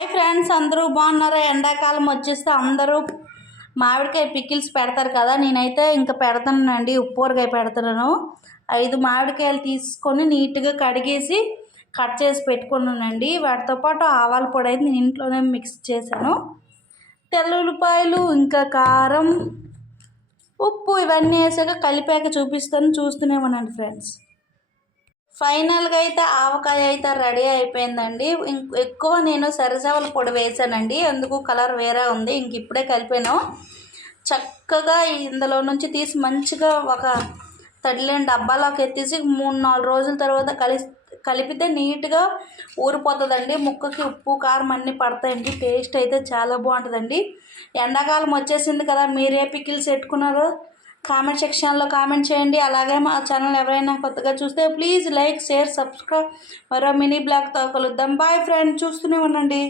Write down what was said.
Hi friends అందరూ బాగున్నారా? ఎండాకాలం వచ్చేస్తే అందరూ మామిడికాయ పికిల్స్ పెడతారు కదా నేనైతే ఇంకా పెడతానండి ఉప్పూరకాయ పెడతాను. ఐదు మామిడికాయలు తీసుకొని నీట్గా కడిగేసి కట్ చేసి పెట్టుకున్నానండి. వాటితో పాటు ఆవాల పొడి అయితే నేను ఇంట్లోనే మిక్స్ చేశాను. తెల్ల ఉల్లిపాయలు ఇంకా కారం ఉప్పు ఇవన్నీ వేసాక కలిపాక చూపిస్తాను చూస్తూనే ఉన్నాను ఫ్రెండ్స్. ఫైనల్గా అయితే ఆవకాయ అయితే రెడీ అయిపోయిందండి. ఎక్కువ నేను సరిసవల పొడి వేసానండి. అందుకు కలర్ వేరే ఉంది ఇంక ఇప్పుడే కలిపాను. చక్కగా ఇందులో నుంచి తీసి మంచిగా ఒక తడిలేని డబ్బాలోకి ఎత్తేసి మూడు నాలుగు రోజుల తర్వాత కలిసి కలిపితే నీట్గా ఊరిపోతుందండి. ముక్కకి ఉప్పు కారం అన్నీ పడతాయండి. టేస్ట్ అయితే చాలా బాగుంటుందండి. ఎండాకాలం వచ్చేసింది కదా మీరే పికిల్స్ పెట్టుకున్నారో. కామెంట్ సెక్షన్లో కామెంట్ చేయండి. అలాగే మా ఛానల్ ఎవరైనా కొత్తగా చూస్తే ప్లీజ్ లైక్ షేర్ సబ్స్క్రైబ్. మరో మినీ బ్లాగ్తో కలుద్దాం. బాయ్ ఫ్రెండ్ చూస్తూనే ఉండండి.